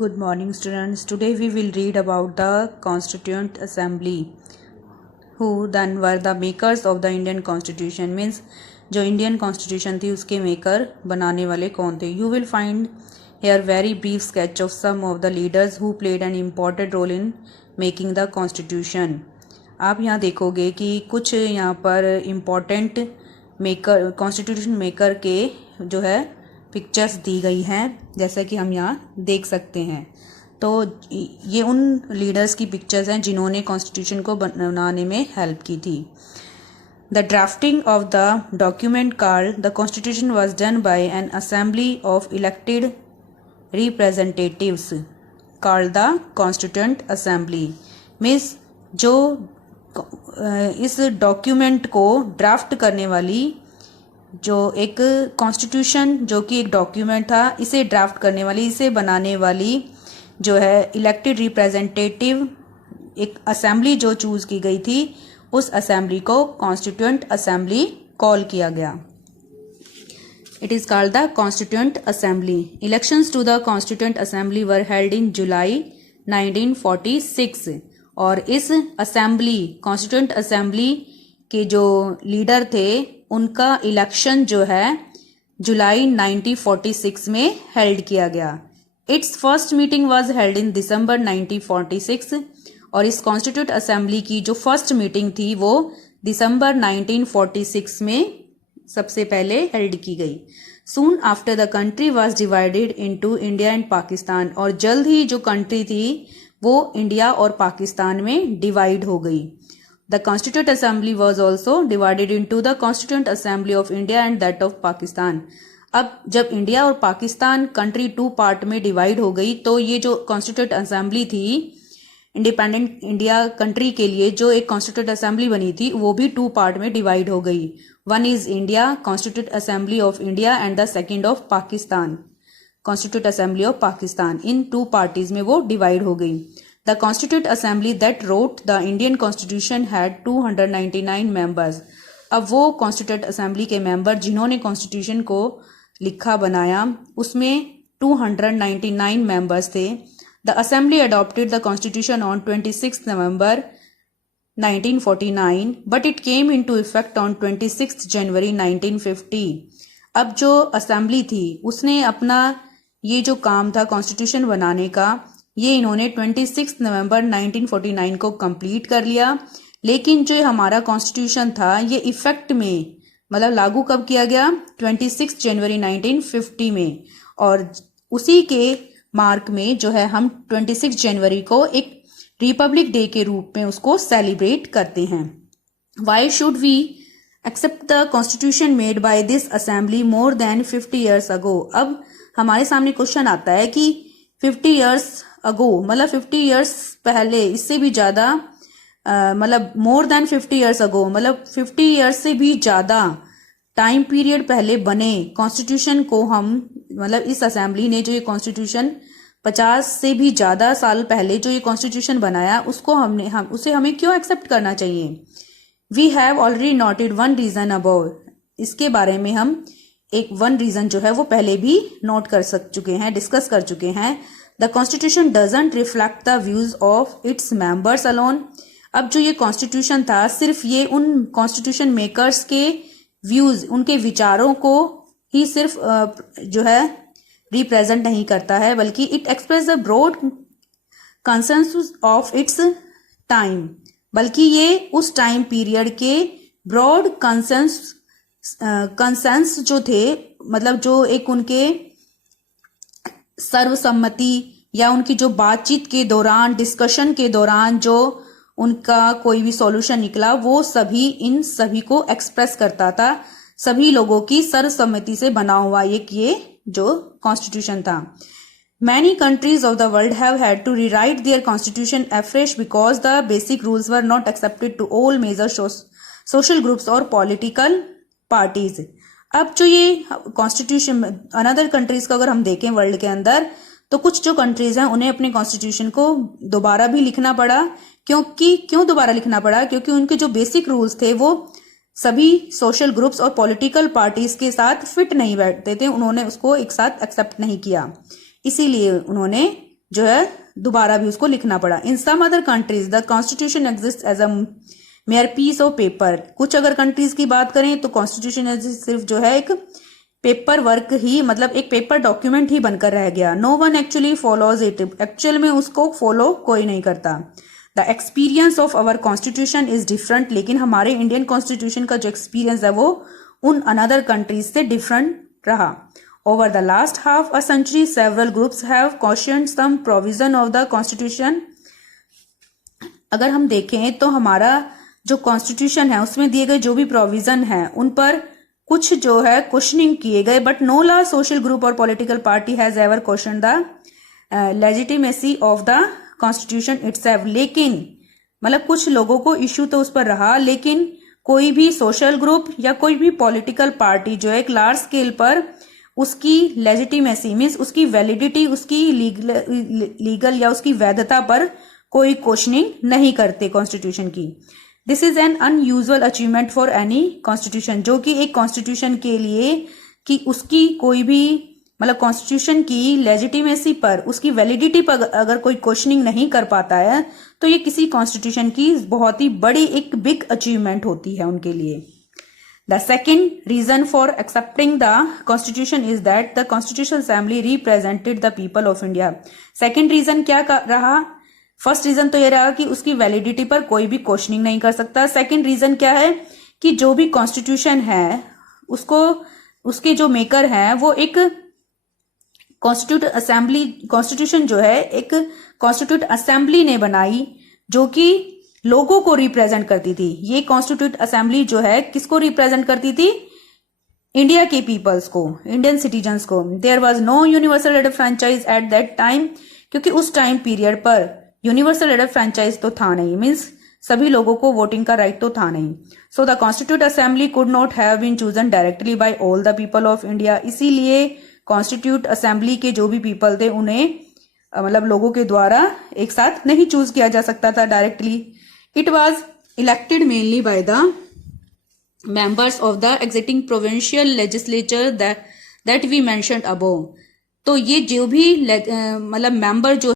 Good morning, students. Today we will read about the Constituent Assembly, who then were the makers of the Indian Constitution. Means जो Indian constitution थी उसके maker बनाने वाले कौन थे. You will find here very brief sketch of some of the leaders who played an important role in making the Constitution. आप यहाँ देखोगे कि कुछ यहाँ पर इम्पोर्टेंट मेकर कॉन्स्टिट्यूशन मेकर के जो है पिक्चर्स दी गई हैं, जैसा कि हम यहाँ देख सकते हैं. तो ये उन लीडर्स की पिक्चर्स हैं जिन्होंने कॉन्स्टिट्यूशन को बनाने में हेल्प की थी. The drafting of the document called the constitution was done by N assembly of elected representatives called the constituent assembly. Means जो इस डॉक्यूमेंट को ड्राफ्ट करने वाली, जो एक कॉन्स्टिट्यूशन जो कि एक डॉक्यूमेंट था, इसे ड्राफ्ट करने वाली, इसे बनाने वाली जो है इलेक्टेड रिप्रेजेंटेटिव एक असेंबली जो चूज़ की गई थी, उस असेंबली को कॉन्स्टिट्यूएंट असेंबली कॉल किया गया. It is called the constituent assembly. Elections to the constituent assembly were held in July 1946. और इस असेंबली कॉन्स्टिट्यूएंट असेंबली के जो लीडर थे उनका इलेक्शन जो है जुलाई 1946 में हेल्ड किया गया. Its first meeting was held in December 1946. और इस कॉन्स्टिट्यूट असेंबली की जो फर्स्ट मीटिंग थी वो दिसंबर 1946 में सबसे पहले हेल्ड की गई. Soon after the country was divided into India and Pakistan. और जल्द ही जो कंट्री थी वो इंडिया और पाकिस्तान में डिवाइड हो गई. The Constituent Assembly was also divided into the Constituent Assembly of India and that of Pakistan. अब जब इंडिया और पाकिस्तान कंट्री टू पार्ट में डिवाइड हो गई, तो ये जो कॉन्स्टिट्यूएंट असेंबली थी इंडिपेंडेंट इंडिया कंट्री के लिए, जो एक कॉन्स्टिट्यूएंट असेंबली बनी थी, वो भी टू पार्ट में डिवाइड हो गई. One is India constituent assembly of India and the second of Pakistan constituent assembly of Pakistan. In two parties में वो डिवाइड हो गई. The Constituent Assembly that wrote the Indian Constitution had 299 members. अब वो Constituent Assembly के member जिन्होंने Constitution को लिखा बनाया, उसमें 299 members थे. The Assembly adopted the Constitution on 26 November 1949, but it came into effect on 26 January 1950. अब जो Assembly थी उसने अपना ये जो काम था Constitution बनाने का, ये इन्होंने 26 नवंबर 1949 को कंप्लीट कर लिया. लेकिन जो हमारा कॉन्स्टिट्यूशन था ये इफेक्ट में, मतलब लागू कब किया गया, 26 जनवरी 1950 में. और उसी के मार्क में जो है हम 26 जनवरी को एक रिपब्लिक डे के रूप में उसको सेलिब्रेट करते हैं. Why should we accept the constitution made by this assembly more than 50 years ago. अब हमारे सामने क्वेश्चन आता है कि 50 ईयर्स अगो मतलब 50 ईयर्स पहले, इससे भी ज्यादा, मतलब मोर देन 50 ईयर्स अगो मतलब 50 ईयर्स से भी ज्यादा टाइम पीरियड पहले बने कॉन्स्टिट्यूशन को हम, मतलब इस असेंबली ने जो ये कॉन्स्टिट्यूशन 50 से भी ज्यादा साल पहले जो ये कॉन्स्टिट्यूशन बनाया, उसको उसे हमें क्यों एक्सेप्ट करना चाहिए. We have already noted one reason above. इसके बारे में हम एक वन रीजन जो है वो पहले भी नोट कर चुके हैं, डिस्कस कर चुके हैं. The constitution doesn't reflect the views of its members alone. अब जो ये कॉन्स्टिट्यूशन था सिर्फ ये उन कॉन्स्टिट्यूशन मेकर्स के व्यूज, उनके विचारों को ही सिर्फ जो है रिप्रेजेंट नहीं करता है, बल्कि it express the broad consensus of its time. बल्कि ये उस टाइम पीरियड के ब्रॉड कंसेंस जो थे, मतलब जो एक उनके सर्वसम्मति या उनकी जो बातचीत के दौरान, डिस्कशन के दौरान जो उनका कोई भी सॉल्यूशन निकला, वो सभी इन सभी को एक्सप्रेस करता था. सभी लोगों की सर्वसम्मति से बना हुआ एक ये जो कॉन्स्टिट्यूशन था. Many countries of the world have had to rewrite their constitution afresh because the basic rules were not accepted to all major social groups और पॉलिटिकल पार्टीज. अब जो ये कॉन्स्टिट्यूशन अनदर कंट्रीज का अगर हम देखें वर्ल्ड के अंदर, तो कुछ जो कंट्रीज हैं उन्हें अपने कॉन्स्टिट्यूशन को दोबारा भी लिखना पड़ा. क्यों दोबारा लिखना पड़ा? क्योंकि उनके जो बेसिक रूल्स थे वो सभी सोशल ग्रुप्स और पॉलिटिकल पार्टीज के साथ फिट नहीं बैठते थे, उन्होंने उसको एक साथ एक्सेप्ट नहीं किया. इसीलिए उन्होंने जो है दोबारा भी उसको लिखना पड़ा। In some other countries the constitution exist as a mere piece of paper. कुछ अगर कंट्रीज की बात करें तो कॉन्स्टिट्यूशन सिर्फ जो है एक पेपर वर्क ही, मतलब एक पेपर डॉक्यूमेंट ही बनकर रह गया। No one actually follows it, actual में उसको फॉलो कोई नहीं करता। The experience of our constitution is different, लेकिन हमारे इंडियन कॉन्स्टिट्यूशन का जो एक्सपीरियंस है वो उन अनदर कंट्रीज से डिफरेंट रहा। Over the last half a century several groups have questioned some provision of the constitution. अगर हम देखें तो हमारा जो कॉन्स्टिट्यूशन है उसमें दिए गए जो भी प्रोविजन है उन पर कुछ जो है क्वेश्चनिंग किए गए, but no large social group और political party has ever question the legitimacy of the constitution itself. लेकिन मतलब कुछ लोगों को इश्यू तो उस पर रहा, लेकिन कोई भी सोशल ग्रुप या कोई भी पॉलिटिकल पार्टी जो एक लार्ज स्केल पर उसकी लेजिटिमेसी मीन्स उसकी वैलिडिटी, उसकी लीगल या उसकी वैधता पर कोई क्वेश्चनिंग नहीं करते कॉन्स्टिट्यूशन की। This is an unusual achievement for any constitution, जो कि एक कॉन्स्टिट्यूशन के लिए कि उसकी कोई भी मतलब कॉन्स्टिट्यूशन की लेजिटिमेसी पर, उसकी वैलिडिटी पर अगर कोई क्वेश्चनिंग नहीं कर पाता है तो ये किसी कॉन्स्टिट्यूशन की बहुत ही बड़ी एक बिग अचीवमेंट होती है उनके लिए। The second reason for accepting the constitution is that the constitution assembly represented the people of India. Second reason क्या रहा? फर्स्ट रीजन तो ये रहा कि उसकी वैलिडिटी पर कोई भी क्वेश्चनिंग नहीं कर सकता। सेकेंड रीजन क्या है कि जो भी कॉन्स्टिट्यूशन है उसको उसके जो मेकर हैं वो एक कॉन्स्टिट्यूशन जो है एक कॉन्स्टिट्यूट असेंबली ने बनाई जो कि लोगों को रिप्रेजेंट करती थी। ये कॉन्स्टिट्यूट असेंबली जो है किसको रिप्रेजेंट करती थी? इंडिया के पीपल्स को, इंडियन सिटीजन्स को। There was no universal rate of franchise at that time, क्योंकि उस टाइम पीरियड पर यूनिवर्सल रेट ऑफ फ्रेंचाइज तो था नहीं, मीन्स सभी लोगों को वोटिंग का राइट तो था नहीं। So the constitute assembly could not have been chosen directly by all the people of India. इसीलिए कॉन्स्टिट्यूट असेंबली के जो भी पीपल थे उन्हें मतलब लोगों के द्वारा एक साथ नहीं चूज किया जा सकता था directly. It was elected mainly by the members of the existing provincial legislature that we mentioned above. तो ये जो भी मतलब मेंबर जो